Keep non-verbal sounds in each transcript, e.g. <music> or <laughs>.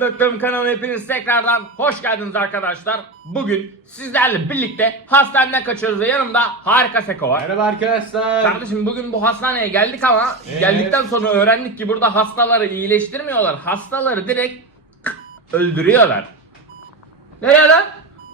Ben Doktorum kanalına hepiniz tekrardan hoş geldiniz arkadaşlar. Bugün sizlerle birlikte hastaneden kaçıyoruz ve yanımda harika Seko var. Merhaba arkadaşlar. Kardeşim bugün bu hastaneye geldik ama Evet. geldikten sonra öğrendik ki burada hastaları iyileştirmiyorlar. Hastaları direkt öldürüyorlar. Nereye lan?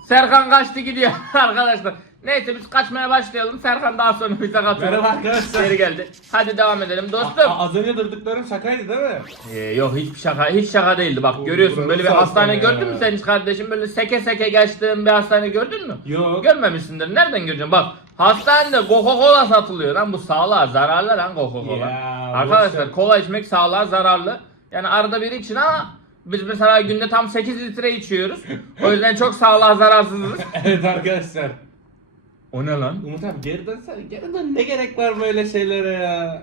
Serkan kaçtı gidiyor <laughs> arkadaşlar. Neyse biz kaçmaya başlayalım. Serkan daha sonra bize katılır. Merhaba arkadaşlar. Geri geldi. Hadi devam edelim dostum. A- az önce durduklarım şakaydı değil mi? Ee, yok hiçbir şaka hiç şaka değildi bak Oo, görüyorsun böyle bir hastane ya. gördün mü sen hiç kardeşim böyle seke seke geçtiğin bir hastane gördün mü? Yok. Görmemişsindir nereden göreceksin bak hastanede Coca-Cola satılıyor lan bu sağlığa zararlı lan Coca-Cola. Ya, Arkadaşlar boş ver. kola içmek sağlığa zararlı yani arada bir için ama biz mesela günde tam 8 litre içiyoruz o yüzden çok sağlığa zararsızız. <laughs> evet arkadaşlar. O ne lan? Umut abi geri dönsene. Geri dön. Ne gerek var böyle şeylere ya?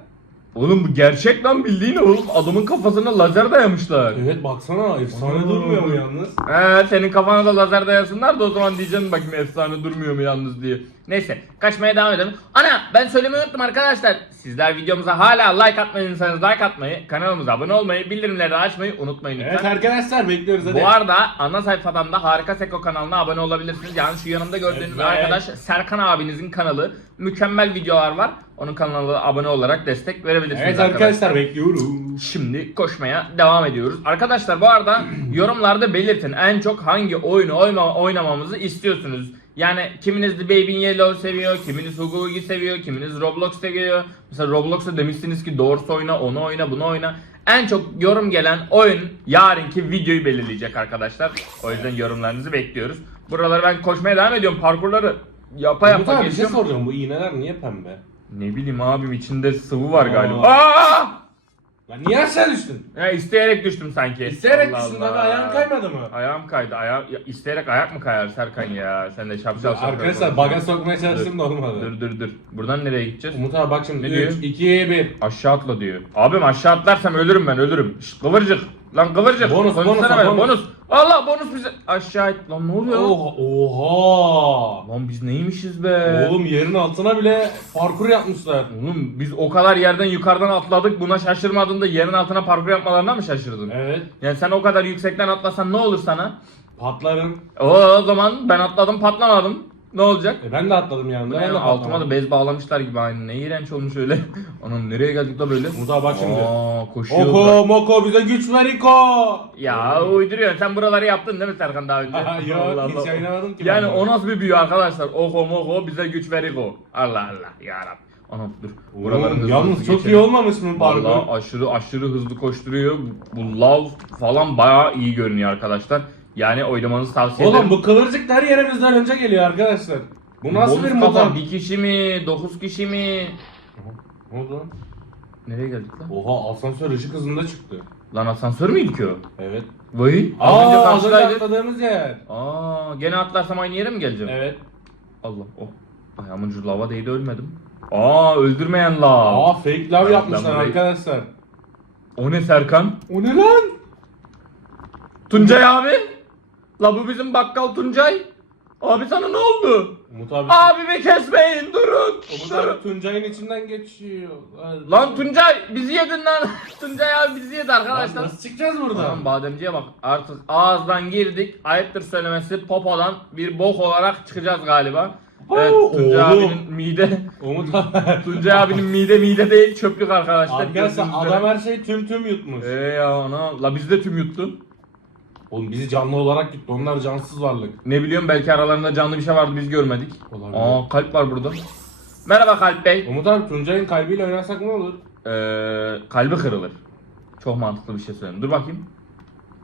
Oğlum bu gerçek lan bildiğin oğlum adamın kafasına lazer dayamışlar. Evet baksana efsane durmuyor mu yalnız? Ee, senin kafana da lazer dayasınlar da o zaman diyeceğim bakayım efsane durmuyor mu yalnız diye. Neyse kaçmaya devam edelim. Ana ben söylemeyi unuttum arkadaşlar. Sizler videomuza hala like atmadıysanız like atmayı, kanalımıza abone olmayı, bildirimleri açmayı unutmayın lütfen. Evet arkadaşlar bekliyoruz hadi. Bu arada ana sayfadan da Harika Seko kanalına abone olabilirsiniz. Yani şu yanımda gördüğünüz Evet. arkadaş Serkan abinizin kanalı. Mükemmel videolar var. Onun kanalına abone olarak destek verebilirsiniz Evet arkadaşlar bekliyorum. Şimdi koşmaya devam ediyoruz. Arkadaşlar bu arada <clears throat> yorumlarda belirtin en çok hangi oyunu oynamamızı istiyorsunuz. Yani kiminiz The Baby in Yellow seviyor, kiminiz Hugugi seviyor, kiminiz Roblox seviyor. Mesela Roblox'ta demişsiniz ki doğrusu oyna, onu oyna, bunu oyna. En çok yorum gelen oyun yarınki videoyu belirleyecek arkadaşlar. O yüzden yorumlarınızı bekliyoruz. Buraları ben koşmaya devam ediyorum. Parkurları yapa Umut yapa abi bir şey geçiyorum. soracağım. Bu iğneler niye pembe? Ne bileyim abim içinde sıvı var galiba. Aa! Lan niye aşağı düştün? Ya isteyerek düştüm sanki. İsteyerek Allah düştün Allah. abi ayağın kaymadı mı? Ayağım kaydı. Ayağım ya, isteyerek ayak mı kayar Serkan ya? Sen de şapşal şapşal. Arkadaşlar baga sokmaya çalıştım da olmadı. Dur dur dur. Buradan nereye gideceğiz? Umut abi bak şimdi Ne diyor? 3, 2, 1. Aşağı atla diyor. Abim aşağı atlarsam ölürüm ben ölürüm. Şşt, kıvırcık. Lan kıvırcık. Bonus, bonus, benimle, bonus. bonus. Allah bonus bize. Aşağı it. Lan ne oluyor? Oha. Oha. Lan biz neymişiz be? Oğlum yerin altına bile parkur yapmışlar. Oğlum biz o kadar yerden yukarıdan atladık buna şaşırmadın da yerin altına parkur yapmalarına mı şaşırdın? Evet. Yani sen o kadar yüksekten atlasan ne olur sana? Patlarım. O, o zaman ben atladım patlamadım. Ne olacak? E ben de atladım yanında. Ben de altıma da bez bağlamışlar gibi aynı. Ne iğrenç olmuş öyle. <laughs> Anam nereye geldik da böyle? Abi bak şimdi. Aa, koşuyoruz. da. Oko moko bize güç ver Iko. Ya uyduruyorsun. Sen buraları yaptın değil mi Serkan daha önce? Aha, <laughs> Yok Allah hiç Allah. oynamadım ki. Yani ben. o nasıl bir büyü arkadaşlar? Oko moko bize güç ver iko. Allah Allah ya Rabbi. Anam dur. Buraların Yalnız çok geçelim. iyi olmamış mı parkur? Vallahi aşırı aşırı hızlı koşturuyor. Bu lav falan bayağı iyi görünüyor arkadaşlar. Yani oynamanızı tavsiye ederim. Oğlum bu kıvırcık her yere bizden önce geliyor arkadaşlar. Bu nasıl Bonus bir kafa, mutant? Bir kişi mi? Dokuz kişi mi? Ne oldu lan? Nereye geldik lan? Oha asansör ışık hızında çıktı. Lan asansör müydü ki o? Evet. Vay. Az önce Aa az önce karşıdaydık. atladığımız yer. Aa, gene atlarsam aynı yere mi geleceğim? Evet. Allah. Oh. Ayağımın ucu lava değdi ölmedim. Aa öldürmeyen lav. Aa fake love Ben- yapmışlar burayı- arkadaşlar. O ne Serkan? O ne lan? Tuncay abi. La bu bizim bakkal Tuncay. Abi sana ne oldu? Umut abi. Abimi kesmeyin durun. Umut Durun. abi Tuncay'ın içinden geçiyor. Lan Tuncay bizi yedin lan. <laughs> Tuncay abi bizi yedi Lan arkadaşlar. Nasıl çıkacağız buradan? Lan bademciye bak artık ağızdan girdik ayıptır söylemesi popodan bir bok olarak çıkacağız galiba. Evet Oo, Tuncay oğlum. abinin mide Umut abi. <laughs> Tuncay abinin mide mide değil çöplük arkadaşlar. Arkadaşlar Gördüğünüz adam üzere. her şeyi tüm tüm yutmuş. Ee ya ana la biz de tüm yuttu. Oğlum bizi canlı olarak yuttu. Onlar cansız varlık. Ne biliyorum belki aralarında canlı bir şey vardı biz görmedik. Olabilir. Aa kalp var burada. Merhaba kalp bey. Umut abi Tuncay'ın kalbiyle oynasak ne olur? Ee, kalbi kırılır. Çok mantıklı bir şey söyledim. Dur bakayım.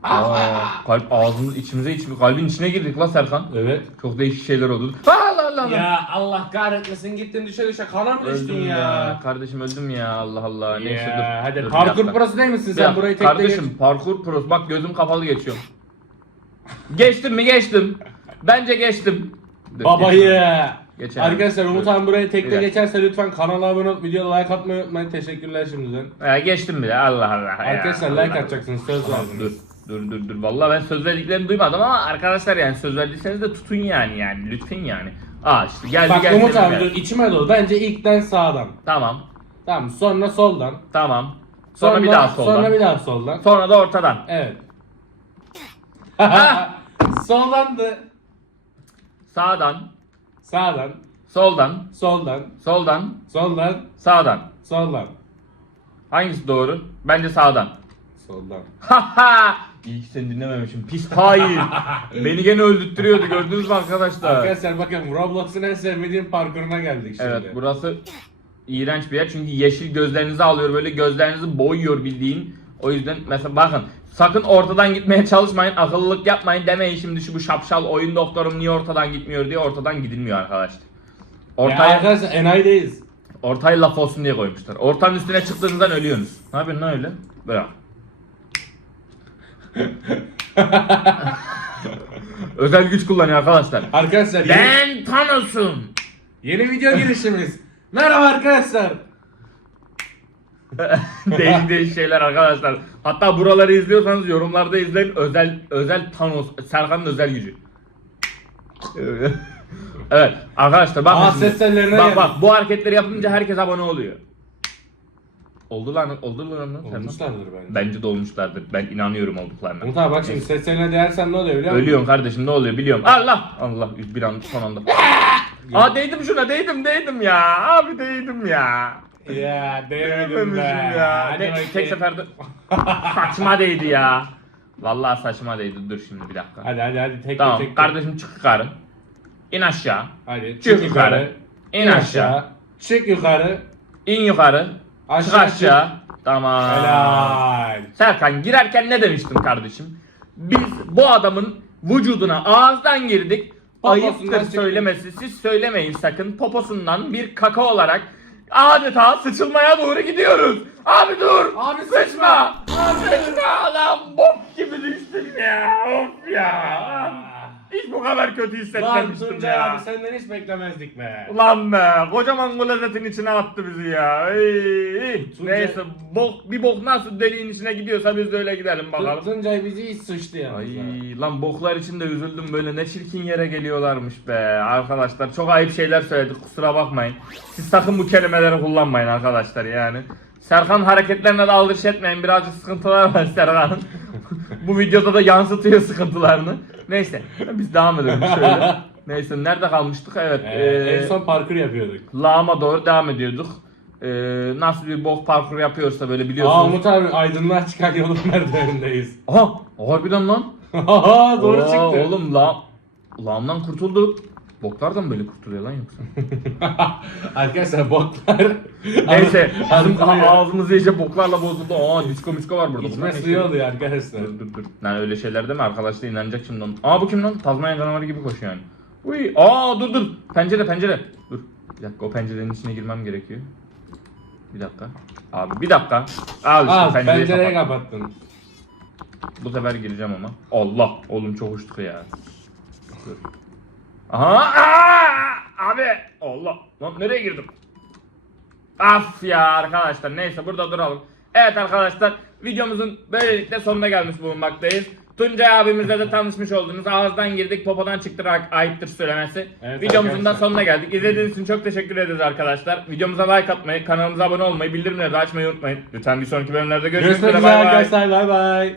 Aa, kalp ağzımız içimize içmi kalbin içine girdik la Serkan. Evet. Çok değişik şeyler oldu. La la. Ya Allah kahretmesin gittin düşe düşe kana mı düştün Öldüm ya? ya. Kardeşim öldüm ya Allah Allah. Neyse dur. Ya, hadi Dur, bir parkur dakika. prosu değil misin Bir sen dakika, burayı tekte Kardeşim parkur pros. Bak gözüm kapalı geçiyorum. Geçtim mi geçtim. Bence geçtim. Dur. Babayı. Geçelim. Arkadaşlar Umut Dur. abi buraya Bir tekte dakika. geçerse lütfen kanala abone olup videoya like atmayı unutmayın. Teşekkürler şimdiden. Ya geçtim bile Allah Allah. ya. Arkadaşlar Allah like atacaksınız söz Tamam, dur. verdiniz. Dur dur dur. Vallahi ben söz verdiklerini duymadım ama arkadaşlar yani söz verdiyseniz de tutun yani yani lütfen yani. Aa işte geldi Bak geldi. Umut geldi. abi dur içime doğru. Bence ilkten sağdan. Tamam. Tamam sonra soldan. Tamam. Sonra, bir daha soldan. Sonra bir daha soldan. Sonra da ortadan. Evet. Soldandı. Sağdan, Sağdan. soldan, Soldan. soldan, Soldan. sağdan. Soldan. Hangisi doğru? Bence sağdan. Soldan. Haha! İyi ki seni dinlememişim. Pis hain. <laughs> Beni gene öldürttürüyordu gördünüz mü arkadaşlar? Arkadaşlar bakın Roblox'un en sevmediğim parkuruna geldik şimdi. Evet burası iğrenç bir yer çünkü yeşil gözlerinizi alıyor böyle gözlerinizi boyuyor bildiğin. O yüzden mesela bakın sakın ortadan gitmeye çalışmayın akıllılık yapmayın demeyin şimdi şu bu şapşal oyun doktorum niye ortadan gitmiyor diye ortadan gidilmiyor arkadaşlar. Ya Ortaya, arkadaşlar enayideyiz. ortayı laf olsun diye koymuşlar. Ortanın üstüne çıktığınızdan ölüyorsunuz. Ne yapıyorsun lan öyle? Bırak. <laughs> Özel güç kullanıyor arkadaşlar. Arkadaşlar yeni, Ben Thanos'um. yeni video girişimiz. Merhaba arkadaşlar. <laughs> değişik şeyler arkadaşlar. Hatta buraları izliyorsanız yorumlarda izleyin. Özel özel Thanos, Serkan'ın özel gücü. <laughs> evet arkadaşlar bak Aa, ses tellerine bak, bak bu hareketleri yapınca herkes abone oluyor. Oldu lan oldu lan lan. Olmuşlardır bence. Bence de olmuşlardır. Ben inanıyorum olduklarına. Umut abi bak şimdi seslerine değersen ne oluyor biliyor musun? Ölüyorum kardeşim ne oluyor biliyorum. Allah Allah bir an son anda. <laughs> Aa değdim şuna değdim değdim ya. Abi değdim ya. Ya değmedim Değmemişim be. ya. Hadi Ne, bakayım. tek seferde <laughs> saçma değdi ya. Vallahi saçma değdi. Dur şimdi bir dakika. Hadi hadi hadi tek tamam tek. kardeşim çık yukarı. İn aşağı. Hadi Çık çık yukarı. İn aşağı. Çık yukarı. İn yukarı. Çık Aşağı aşağı. Tamam. Helal. Serkan girerken ne demiştin kardeşim? Biz bu adamın vücuduna ağızdan girdik. Poposundan Ayıptır söylemesi. Siz söylemeyin sakın. Poposundan bir kaka olarak adeta sıçılmaya doğru gidiyoruz. Abi dur. Abi sıçma. sıçma. Abi sıçma. Lan bok gibi düştün ya. Of ya. Hiç bu kadar kötü Lan hissetmemiştim Tuncay ya. abi senden hiç beklemezdik be. Ulan be kocaman klozetin içine attı bizi ya. Ey, ey. Tuncay- Neyse bok, bir bok nasıl deliğin içine gidiyorsa biz de öyle gidelim bakalım. Tuncay bizi hiç sıçtı ya. Ay lan boklar içinde üzüldüm böyle ne çirkin yere geliyorlarmış be arkadaşlar çok ayıp şeyler söyledik kusura bakmayın. Siz sakın bu kelimeleri kullanmayın arkadaşlar yani. Serkan hareketlerine de aldırış etmeyin birazcık sıkıntılar var Serkan'ın. <laughs> bu videoda da yansıtıyor sıkıntılarını. Neyse biz devam edelim şöyle. <laughs> Neyse nerede kalmıştık evet. Ee, ee, en son parkur yapıyorduk. Lağıma doğru devam ediyorduk. Ee, nasıl bir bok parkuru yapıyorsa böyle Aa biliyorsunuz. Umut abi aydınlığa çıkan yolun <laughs> merdiverindeyiz. Aha harbiden lan. <laughs> Haha doğru Oo, çıktı. Oğlum la lağımdan kurtulduk. Boklar da mı böyle kurtuluyor lan yoksa? <laughs> Arkadaşlar botlar. Neyse <laughs> Arıtılıyor. ağzımız iyice boklarla bozuldu. Aa disko misko var burada. İçme suyu oluyor arkadaşlar. Dur dur dur. Lan öyle şeyler deme arkadaş da inanacak şimdi onu. Aa bu kim lan? Tazmanya canavarı gibi koşuyor yani. Uy, aa dur dur. Pencere pencere. Dur. Bir dakika o pencerenin içine girmem gerekiyor. Bir dakika. Abi bir dakika. Al işte Aa pencereyi pencereyi kapat. kapattın. Bu sefer gireceğim ama. Allah oğlum çok uçtuk ya. Dur. Aha! Aa! Abi! Allah! Lan nereye girdim? Af ya arkadaşlar neyse burada duralım. Evet arkadaşlar videomuzun böylelikle sonuna gelmiş bulunmaktayız. Tuncay abimizle de tanışmış oldunuz. Ağızdan girdik, popodan çıktık ayıptır söylemesi. Evet Videomuzun da sonuna geldik. İzlediğiniz için çok teşekkür ederiz arkadaşlar. Videomuza like atmayı, kanalımıza abone olmayı, bildirimleri de açmayı unutmayın. Lütfen bir sonraki bölümlerde görüşmek Görüşmek üzere. üzere Bay bay. arkadaşlar bay bay.